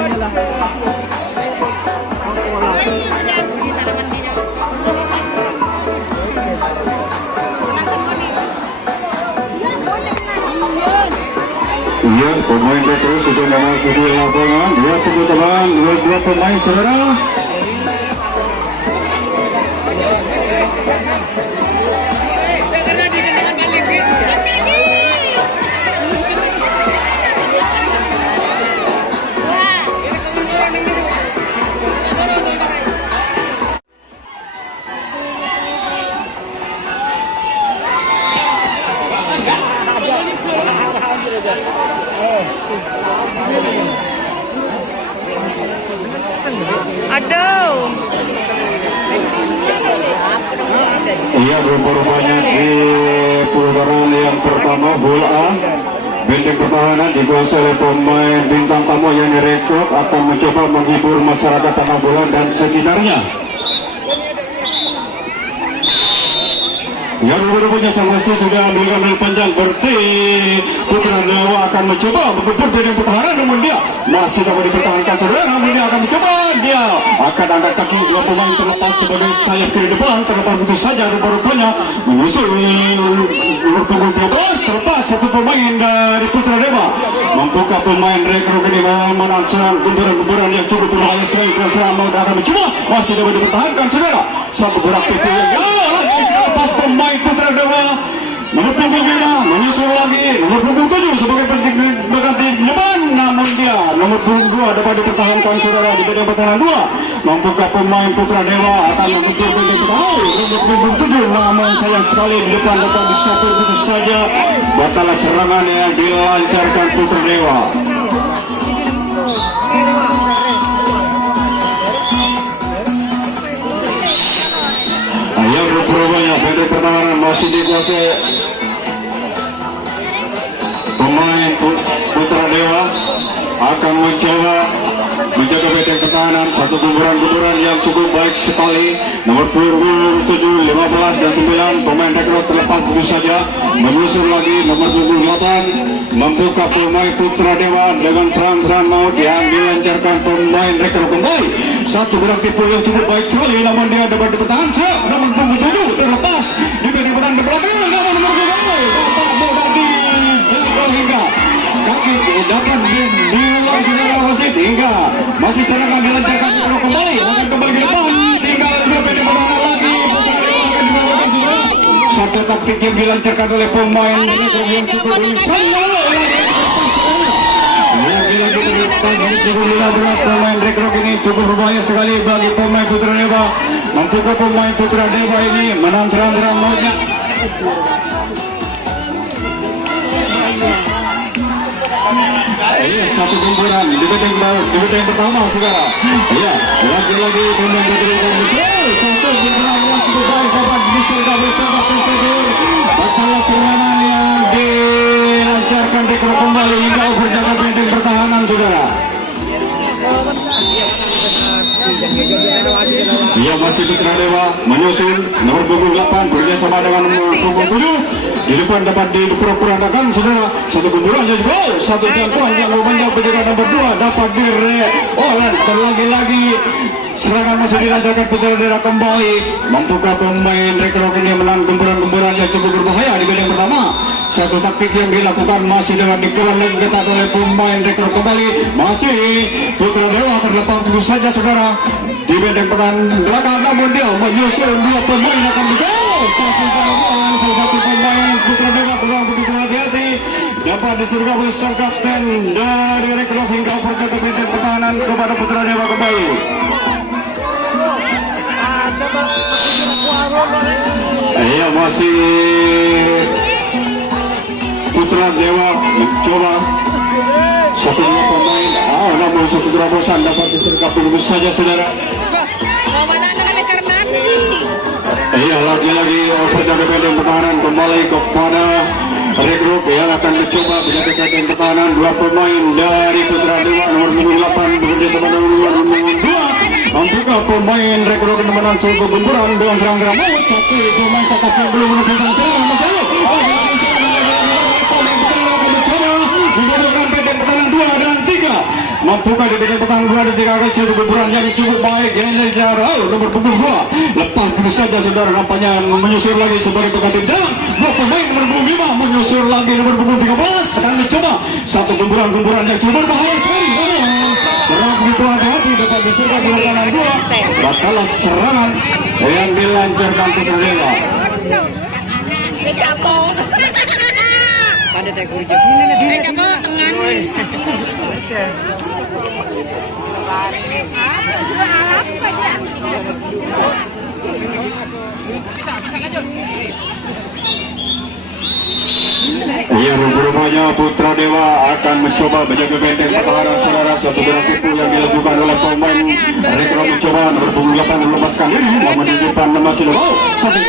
Iya, pemain Retro sudah memasuki lapangan. Dua tepuk tangan, dua pemain saudara. Aduh. Iya, rupanya di putaran yang pertama bola A, benteng pertahanan dikuasai oleh pemain bintang tamu yang direkrut akan mencoba menghibur masyarakat Tanah Bulan dan sekitarnya. Yang rupanya sang wasit sudah ambil ambil panjang, berarti Putra Dewa akan mencoba menggempur benteng pertahanan, namun dia masih dapat dipertahankan saudara. Namun dia akan mencoba, dia akan angkat kaki dua pemain terlepas sebagai sayap kiri depan, terlepas begitu saja rupanya menyusul nomor punggung 13 terlepas satu pemain dari Putra Dewa. Mampukah pemain Rekrut ini menahan gemburan yang cukup berbahaya selain serangan mau akan mencoba, masih dapat dipertahankan saudara. Satu gerak PT yang lepas pemain Putra Dewa. Nomor punggung 5 menyusul lagi nomor punggung 7 sebagai pengganti depan, namun dia nomor punggung 2 dapat dipertahankan saudara di benteng pertahanan 2. Mampukah pemain Putra Dewa akan mengejar benteng pertahanan nomor punggung 7, namun sayang sekali di depan dapat disatu begitu saja. Batalah serangan yang dilancarkan Putra Dewa. Yang rupanya benteng pertahanan masih dikuasai pemain Putra Dewa, akan mencoba menjaga benteng pertahanan. Satu gemburan yang cukup baik sekali. Nomor punggung 7, 15 dan 9 pemain Rekrut terlepas begitu saja. Menyusul lagi nomor punggung 8. Mampukah pemain Putra Dewa dengan serangan mau diambil lancarkan pemain Rekrut kembali. Satu gerak tipu yang cukup baik sekali, namun dia dapat dipertahankan. Nomor punggung 7 terlepas di benteng pertahanan ke belakang. Namun nomor punggung 8 dapat mudah dijangkau hingga kaki dapat diulang saudara wasit, hingga masih serangan dilancarkan kembali, akan kembali ke depan. Tinggal dua benteng pertahanan lagi. Putra Dewa akan dilakukan saudara. Satu taktik yang dilancarkan oleh pemain Rekrut yang cukup pemain Rekrut ini cukup berbahaya sekali bagi pemain Putra Dewa. Mampukah pemain Putra Dewa ini menang terang-terang mautnya? Iya, satu gemburan di benteng pertama saudara. Iya, lagi-lagi pemain Putra Dewa betul. Satu gemburan yang cukup baik dapat disergap tersedur. Batalah serangan yang dilancarkan Rekrut kembali hingga berjaga benteng pertahanan saudara. Ia masih Putra Dewa menyusul nomor punggung 8 bekerjasama dengan nomor punggung 7. Di depan dapat diperandakan saudara. Satu gemburan juga, satu jangkauan yang rupanya penjaga nomor 2 dapat oleh terlagi-lagi. Serangan masih dilancarkan Putra Dewa kembali. Mampukah pemain Rekrut ini menang gemburan-gemburan yang cukup berbahaya di benteng pertama? Satu taktik yang dilakukan masih dengan dikelar lagi ketat oleh pemain Rekrut kembali. Masih Putra Dewa terlepas begitu saja saudara di benteng pertahanan belakang, namun dia menyusul dua pemain akan menjauh. Satu pemain Putra Dewa kurang begitu hati-hati, dapat disergap oleh sang kapten dari Rekrut hingga berjaga benteng pertahanan kepada Putra Dewa kembali. Iya, masih Putra Dewa mencoba satu dua pemain, namun satu terobosan dapat disergap begitu saja saudara. Iya, lagi-lagi perjaga benteng pertahanan kembali kepada Rekrut yang akan mencoba menjaga benteng pertahanan. Dua pemain dari Putra Dewa nomor 8 bekerja sama nomor 2. Mampukah pemain Rekrut menang sebuah gemburan dengan serangan maut. Satu pemain catat yang belum menyelesaikan serangan mencoba benteng pertahanan 2 dan 3. mampukah di bidang pertahanan bola di tiga kali satu gempuran yang cukup baik ini jarak nomor punggung 2 lepas begitu saja saudara nampaknya menyusur lagi sebagai pengganti dan dua pemain nomor punggung 5 menyusur lagi nomor punggung 13 akan mencoba satu gempuran yang cukup berbahaya sekali kurang begitu hati-hati dapat diserang bola kanan 2 batalah serangan yang dilancarkan Putra Dewa. Pada saya kurang ini kamu tengah Ya, rupanya Putra Dewa akan mencoba menjaga benteng pertahanan saudara. Satu gerak tipu yang dilakukan oleh pemain Rekro mencoba nomor punggung 8 melepaskan diri namun di depan masih lepas satu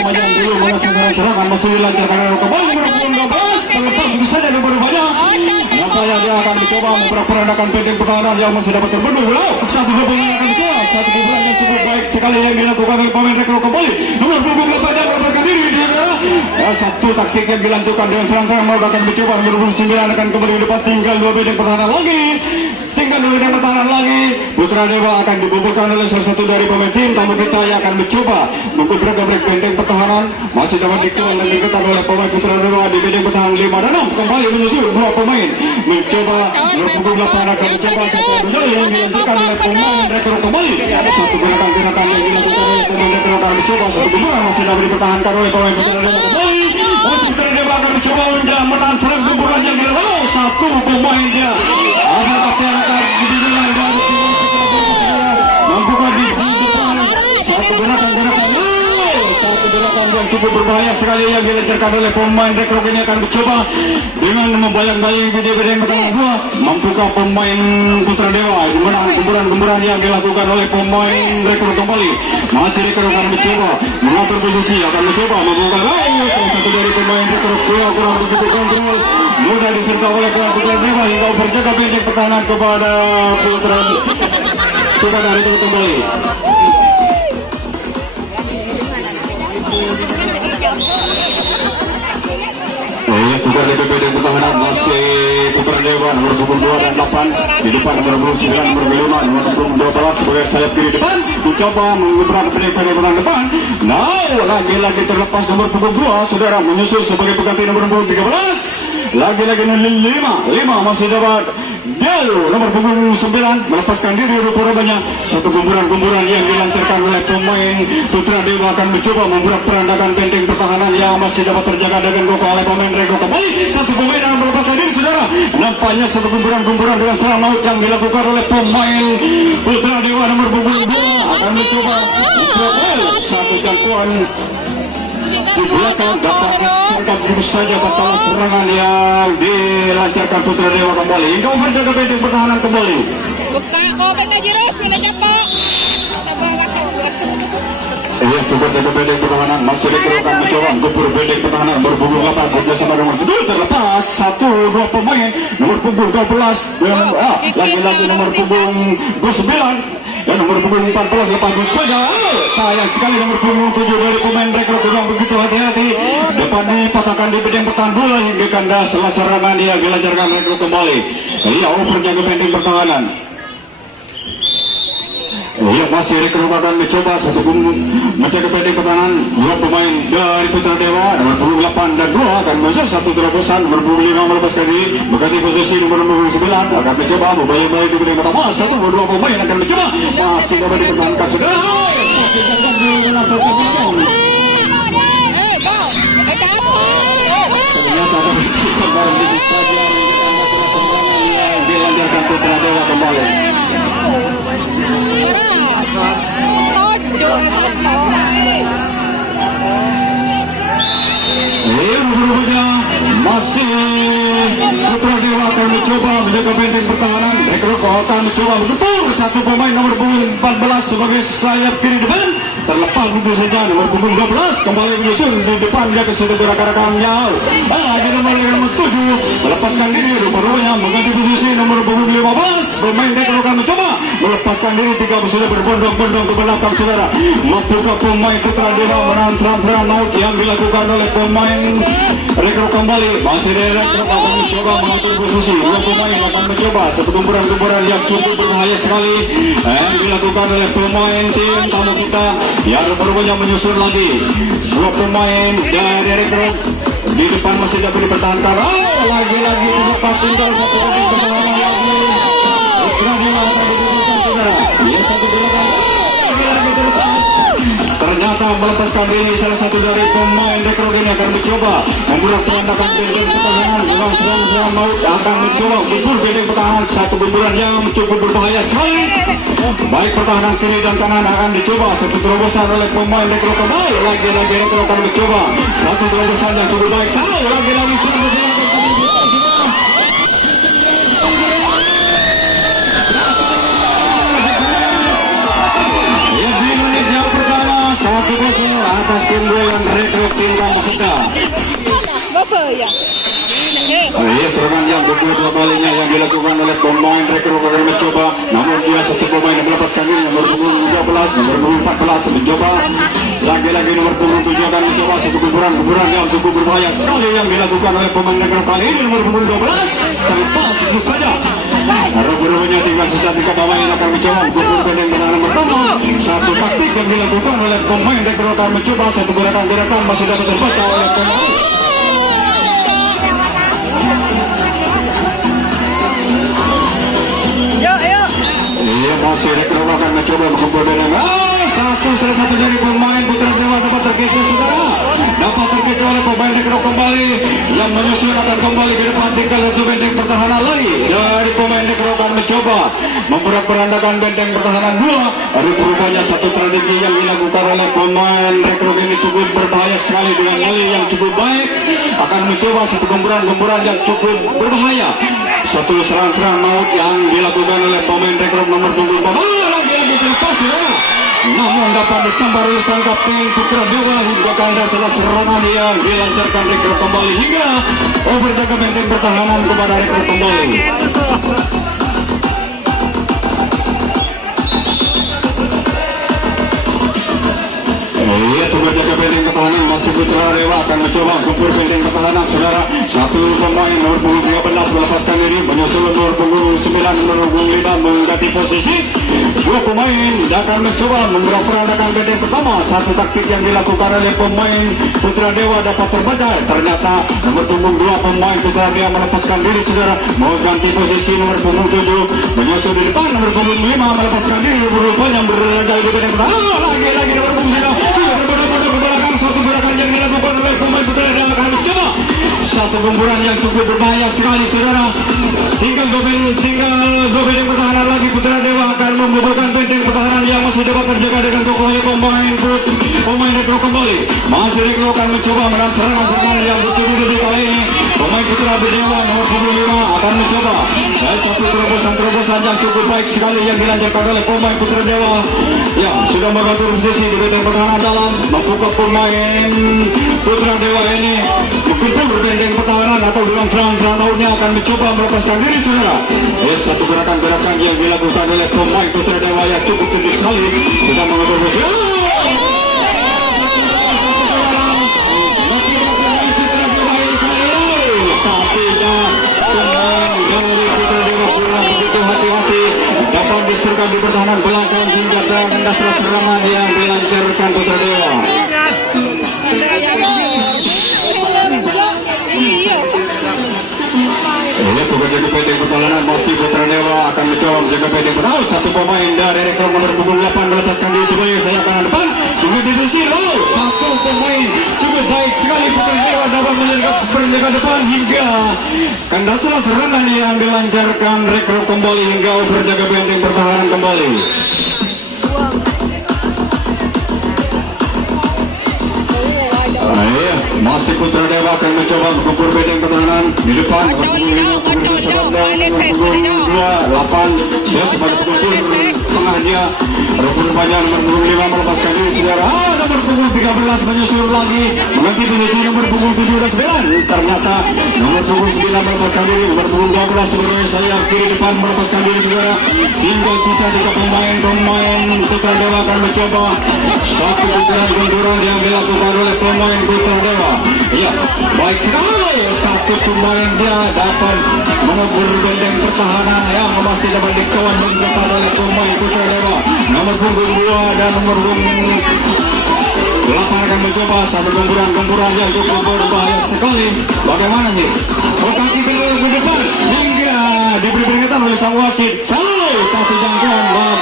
namanya dulu bola serangan masih dilancarkan oleh kembali nomor punggung 12 terlepas begitu saja nomor banyak nampaknya dia akan mencoba memperandakan benteng pertahanan yang masih dapat terbendung bola satu pemain akan mencoba satu pemain yang cukup baik sekali yang dilakukan oleh pemain Rekro kembali nomor punggung 8 yang melepaskan diri di satu taktik yang dilanjutkan dengan serang-serang mau akan mencoba nomor punggung 9 akan kembali di depan tinggal dua benteng pertahanan lagi Putra Dewa akan dibobolkan oleh salah satu dari pemain tim tamu kita yang akan mencoba menggebrak-gebrak benteng pertahanan masih dapat dikeluar dan diketar oleh pemain Putra Dewa di benteng pertahanan 5 dan 6 kembali menyusul dua pemain mencoba nomor punggung 8 akan mencoba satu duel yang dilanjutkan oleh pemain Rekro kembali satu gerakan-gerakan yang dilakukan oleh pemain Rekro akan mencoba satu gempuran masih dapat dipertahankan oleh pemain Putra Dewa kembali Putra Dewa akan mencoba menahan serang gempuran yang dilakukan satu pemain dia asal tapi akan diberikan mampukah di depan satu gerakan yang cukup berbahaya sekali yang dilancarkan oleh pemain Rekro ini akan mencoba dengan membayang-bayang video yang pertama mampukah pemain Putra Dewa menang gempuran yang dilakukan oleh pemain Rekro kembali masih Rekro akan mencoba mengatur posisi akan mencoba membuka salah satu dari pemain Rekro kurang begitu kontrol mudah diserta oleh Putra Dewa hingga berjaga benteng pertahanan kepada kepada Rekro kembali. Juga di benteng pertahanan masih Putra Dewa nomor punggung 2 dan 8 di depan nomor punggung 9 nomor 5 nomor punggung 12 sebagai sayap kiri depan mencoba mengebrak benteng pertahanan depan lagi-lagi terlepas nomor punggung 2 saudara menyusul sebagai pengganti nomor punggung 13 lagi-lagi 5 masih dapat Del nomor punggung 9 melepaskan diri rupanya satu gempuran yang dilancarkan oleh pemain Putra Dewa akan mencoba membuat perandakan benteng pertahanan yang masih dapat terjaga dengan gol oleh pemain Rekro kembali satu pemain yang melepaskan diri saudara nampaknya satu gempuran dengan serang laut yang dilakukan oleh pemain Putra Dewa nomor punggung 2 akan mencoba satu jangkauan di belakang dapat disangkap begitu saja batal serangan yang dilancarkan Putra Dewa kembali hingga menjaga benteng pertahanan kembali buka kopek aja res nanya pak coba jaga benteng pertahanan masih Rekro akan mencoba gempur benteng pertahanan berpunggung 8 kerjasama nomor 7 terlepas 1-2 pemain nomor punggung 12 dan lagi-lagi nomor punggung 9 dan nomor punggung 14 lepas saja sayang sekali nomor punggung 7 dari pemain Rekro kurang begitu hati-hati depan dipatahkan di benteng pertahanan bola hingga kandas setelah serangan dia dilancarkan Rekro kembali berjaga benteng pertahanan masih Rekro akan mencoba satu menjaga benteng pertahanan dua pemain dari Putra Dewa nomor punggung 8 dan 2 akan masuk satu terobosan nomor punggung 5 melepaskan diri berganti posisi nomor punggung 9 akan mencoba membayang-bayang di benteng pertahanan satu dua pemain akan mencoba masih dapat dipertahankan sudah ternyata ada kesabaran di stadion dilancarkan Putra Dewa kembali masih Putra Dewa akan mencoba menjaga benteng pertahanan Rekro akan mencoba mengetur satu pemain nomor punggung 14 sebagai sayap kiri depan terlepas begitu saja nomor punggung 12 kembali menyusun di depan dia ke situ rekan-rekannya. Lagi nomor 7 melepaskan diri rupanya mengganti posisi nomor punggung 15 bermain dekat akan mencoba melepaskan diri 3 sudah berbondong-bondong ke belakang saudara. Membuka pemain Putra Dewa menang seram-seram maut yang dilakukan oleh pemain rekor kembali masih rekor akan mencoba mengatur posisi. Dua pemain akan mencoba satu gempuran yang cukup berbahaya sekali yang dilakukan oleh pemain tim tamu kita yang rupanya menyusun lagi. Dua pemain dari rekor di depan masih dapat dipertahankan. Lagi-lagi tempat tinggal satu lagi pertahanan lagi. Putra Dewa akan dibutuhkan saudara. Dia satu belakang. Lagi terlepas. Ternyata melepaskan diri salah satu dari pemain dekro ini akan mencoba membuat perandakan benteng pertahanan dengan serang-serang maut akan mencoba gugur benteng pertahanan satu guguran yang cukup berbahaya sekali. Baik pertahanan kiri dan kanan akan dicoba satu terobosan oleh pemain dekro kembali. Lagi-lagi dekro akan mencoba satu terobosan yang cukup baik. Lagi-lagi cukup satu kosong atas tim bola rekrut tim tamu kita. Bapak ya. Serangan yang kedua kalinya yang dilakukan oleh pemain rekrut akan mencoba, namun dia satu pemain yang melepaskan diri nomor punggung 13, nomor punggung 14 mencoba. Lagi-lagi nomor punggung 7 akan mencoba satu guguran yang cukup berbahaya sekali yang dilakukan oleh pemain rekrut kali ini nomor punggung 12. Terlepas itu saja. Rupanya tinggal sisa 3 pemain akan mencoba gugur benteng pertahanan pertama. Satu taktik yang dilakukan oleh pemain rekrut akan mencoba satu gerakan masih dapat terbaca oleh pemain. Iya masih rekrut akan mencoba mengumpul benteng. Salah satu dari pemain Putra Dewa dapat terkecoh saudara. Dapat terkecoh oleh pemain rekrut kembali yang menyusun akan kembali ke depan tinggal satu benteng pertahanan lagi. Dari pemain rekrut akan mencoba membuat perandakan benteng pertahanan 2. Ada rupanya satu strategi yang dilakukan oleh pemain rekrut ini cukup berbahaya sekali dengan kali yang cukup baik. Akan mencoba satu gempuran yang cukup berbahaya. Satu serang-serang maut yang dilakukan oleh pemain rekrut nomor 7. Lagi-lagi terlepas ya. Namun dapat disambar oleh sang kapten Putra Dewa hingga kanda salah serangan yang dilancarkan rekrut kembali hingga berjaga benteng pertahanan kepada rekrut kembali. Iya, coba jaga benteng pertahanan masih Putra Dewa akan mencoba gugur benteng pertahanan saudara. Satu pemain nomor punggung 13 melepaskan diri menyusul nomor punggung 9 nomor punggung 5 mengganti posisi. Dua pemain akan mencoba membuat perandakan benteng pertama. Satu taktik yang dilakukan oleh pemain Putra Dewa dapat terbaca. Ternyata nomor punggung 2 pemain Putra Dewa melepaskan diri saudara. Mengganti posisi nomor punggung 7 menyusul di depan nomor punggung 5 melepaskan diri rupanya berada di benteng pertahanan. Lagi-lagi nomor punggung 9 sudah berbeda-beda belakang. Satu gerakan yang dilakukan oleh pemain Putra Dewa akan mencoba satu gempuran yang cukup berbahaya sekali saudara. Tinggal dua benteng pertahanan lagi. Putra Dewa akan membubuhkan benteng pertahanan yang masih dapat terjaga dengan kokohnya pemain rekrut kembali. Masih rekrut akan mencoba menang serangan pertahanan yang betul-betul di kali ini. Pemain Putra Dewa nomor 25 akan mencoba satu terobosan yang cukup baik sekali yang dilancarkan oleh pemain Putra Dewa yang sudah mengatur posisi di benteng pertahanan dalam. Membuka pemain Putra Dewa ini mengkumpul benteng pertahanan atau dalam serangan mautnya akan mencoba melepaskan diri saudara. Satu gerakan yang dilakukan oleh pemain Putra Dewa yang cukup tinggi sekali sudah mengatur posisi. Dapat diserahkan di pertahanan belakang hingga tanda serangan yang dilancarkan Putra Dewa. Ini tugas jaga benteng pertahanan masih Putra Dewa akan mencoba menjaga benteng pertahanan. Satu pemain dari rekor nomor punggung 8 meletakkan diri sebagai sayap kanan depan. Tunggu di posisi satu pemain cukup baik sekali Putra Dewa dapat menjaga depan hingga kanda salah serangan yang dilancarkan rekor kembali hingga berjaga benteng pertahanan kembali. Masih Putra Dewa akan mencoba mengumpul benteng pertahanan di depan. Punggung 5 punggung 8 sebagai pengatur tengah dia. Rupanya nomor punggung 5 melepaskan diri saudara. Nomor punggung 13 menyusul lagi mengganti posisi nomor punggung 7 dan 9. Ternyata nomor punggung 9 melepaskan diri. Nomor punggung 12 sebenarnya saya kiri depan melepaskan diri saudara. Tinggal sisa 3 pemain Putra Dewa akan mencoba satu benturan yang dilakukan oleh pemain Putra Dewa. Ya, baik sekali. Satu pemain dia dapat mengebur benteng pertahanan yang masih dapat dikawan dan oleh pemain Putra Dewa. Nomor punggung 2 dan nomor punggung 8 akan mencoba satu gempuran yang cukup berbahaya sekali. Bagaimana nih? Oh, kaki kiri ke depan hingga diberi peringatan oleh sang wasit. Satu jangkauan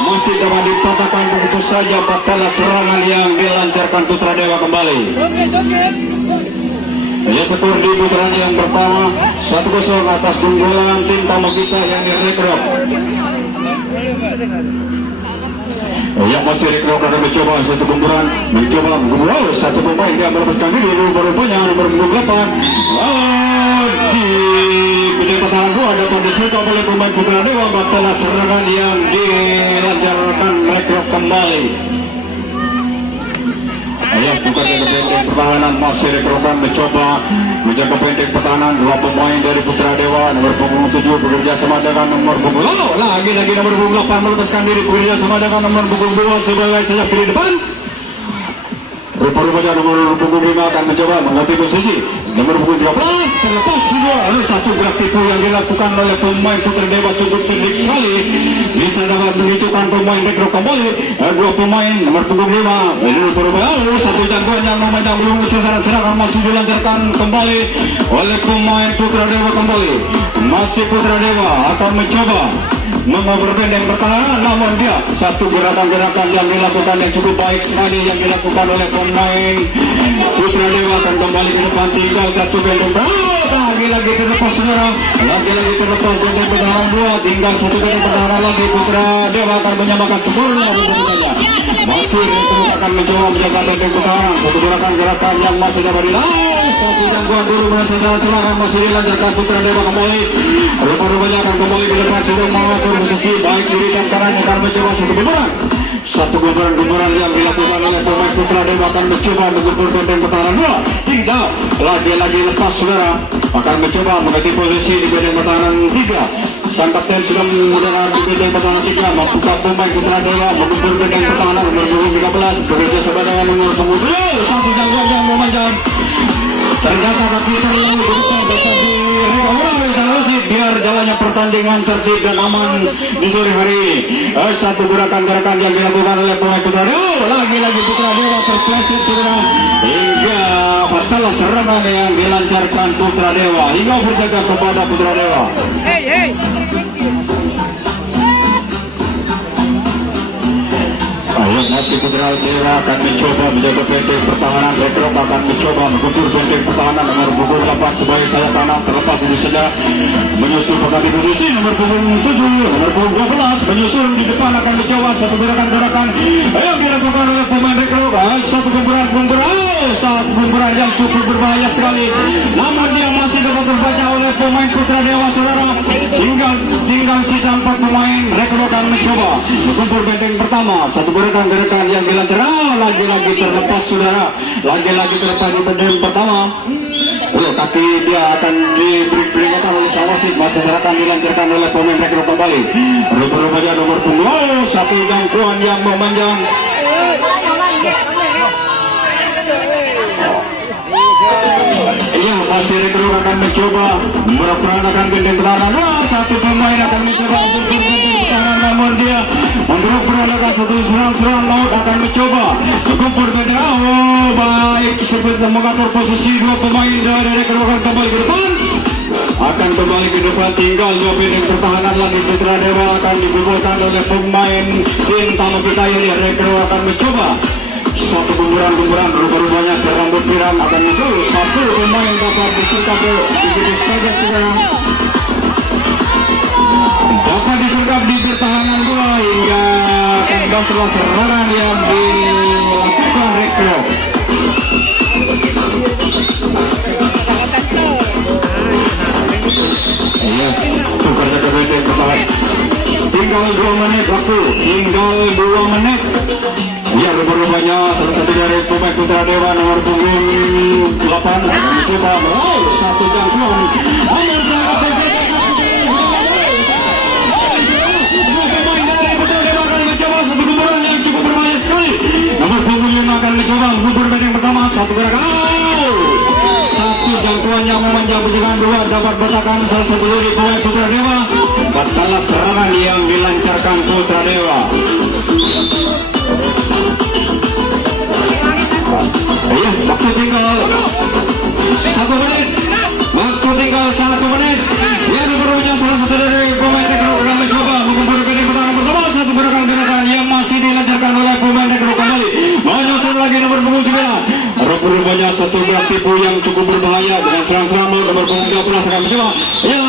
masih dapat dipatahkan begitu saja. Batal serangan yang dilancarkan Putra Dewa kembali. Ya, skor di putaran yang pertama 1-0 atas keunggulan tim tamu kita yang direkrut. Yang masih rekrut akan mencoba satu gempuran, satu pemain yang melepaskan diri. Rupanya nomor 28 di bidang pertahanan 2 dapat disergap oleh pemain Putra Dewa. Batal serangan yang dilancarkan rekrut kembali. Ya, bukan dari benteng pertahanan masih rekrutan mencoba menjaga benteng pertahanan. 2 pemain dari Putra Dewa. Nomor punggung 7 bekerja sama dengan nomor punggung lagi nomor punggung 8 melepaskan diri bekerja sama dengan nomor punggung 2 sebagai saja kiri depan. Rupa-rupanya nomor punggung 5 akan mencoba mengganti posisi. Nomor punggung 13 terlepas semua. Lalu satu gerak tipu yang dilakukan oleh pemain Putra Dewa cukup cerdik sekali. Bisa dapat menghijaukan pemain rekrut kembali. 2 pemain nomor punggung 5. Ini rupa-rupanya satu jangkauan yang memandang belum sasaran serangan masih dilancarkan kembali oleh pemain Putra Dewa kembali. Masih Putra Dewa akan mencoba memperbendeng pertahanan, namun dia satu gerakan-gerakan yang dilakukan yang cukup baik sekali yang dilakukan oleh pemain Putra Dewa akan kembali ke depan. Tinggal satu benteng lagi terlepas saudara, lagi terlepas benteng pertahanan 2. Tinggal satu benteng pertahanan lagi. Putra Dewa akan menyamakan sempurna bentuknya. Masih akan mencoba menjaga benteng pertahanan. Satu gerakan-gerakan yang masih dapat dilakukan. Satu jangkauan dulu merasa serangan masih dilancarkan Putra Dewa kembali. Rupa-rupanya akan kembali ke depan sudah mengatur posisi baik kiri dan kanan akan mencoba satu gempuran yang dilakukan oleh pemain Putra Dewa akan mencoba menggempur benteng pertahanan 2. Tidak lagi lepas saudara, akan mencoba mengganti posisi di benteng pertahanan 3. Sang kapten sudah mendengar di benteng pertahanan 3 membuka pemain Putra Dewa menggempur benteng pertahanan nomor 13 bekerja sama dengan nomor 10. Satu jangkauan yang memanjang. Ternyata kaki terlalu berdepan dapat di biar jalannya pertandingan tertib dan aman di sore hari ini. Satu gerakan-gerakan yang dilakukan oleh pemain Putra Dewa. Lagi Putra Dewa terpleset hingga batal serangan yang dilancarkan Putra Dewa hingga berjaga kepada Putra Dewa. Masih Putra Dewa akan mencoba menjaga benteng pertahanan. Rekrut akan mencoba menggempur benteng pertahanan nomor punggung 8 sebagai sayap kanan terlepas itu saja menyusul pengganti posisi nomor punggung 7, nomor punggung 12 menyusul di depan akan mencoba satu gerakan-gerakan yang dilakukan oleh pemain rekrut. Satu gempuran yang cukup berbahaya sekali, namun dia masih dapat terbaca oleh pemain Putra Dewa saudara. Tinggal sisa 4 pemain rekrut akan mencoba menggempur benteng pertama. Satu gerakan yang dilancarkan lagi terlepas saudara, lagi terlepas di benteng pertama. Kaki dia akan diberi peringatan oleh sang wasit. Masih akan dilancarkan oleh pemain rekrut kembali. Rupanya nomor punggung satu jangkauan yang memanjang. Iya, masih rekrut akan mencoba memperanakan benteng pertahanan. Satu pemain akan mencoba untuk benteng pertahanan, namun dia menurut peranakan satu serang laut akan mencoba menggempur benteng. Baik, seperti mengatur posisi 2 pemain dari rekrut akan kembali ke depan. Akan kembali ke depan, tinggal 2 benteng pertahanan lagi. Putra Dewa akan dibubuhkan oleh pemain tim tamu kita ini. Rekrut akan mencoba satu gempuran rupanya serambut piram akan muncul. Satu pemain dapat disergap begitu saja sekarang. Dapat disergap di pertahanan 2 hingga kembali serangan yang dilakukan rekrut. Iya, tukar jaga benteng pertahanan. Tinggal 2 menit menit waktu, tinggal 2 menit. Ya, rupanya salah satu dari pemain Putra Dewa nomor punggung 8 mencoba satu jangkauan. Pemain dari Putra Dewa akan mencoba satu kuburan yang cukup berbahaya sekali. Nomor punggung 5 akan mencoba kubur yang pertama, satu gerakan. Satu jangkauan yang memanjang dengan 2 dapat bertahan salah satu dari pemain Putra Dewa. Batallah serangan yang dilancarkan Putra Dewa. Ya, waktu tinggal 1 menit. Waktu tinggal 1 menit. Ya, rupanya salah satu dari pemain Tekno akan mencoba mengumpulkan yang pertama, satu gerakan yang masih dilancarkan oleh pemain Tekno kembali. Menyusul lagi nomor punggung 9. Rupanya satu gerak tipu yang cukup berbahaya dengan serang-serang nomor punggung 13 akan mencoba. Ya,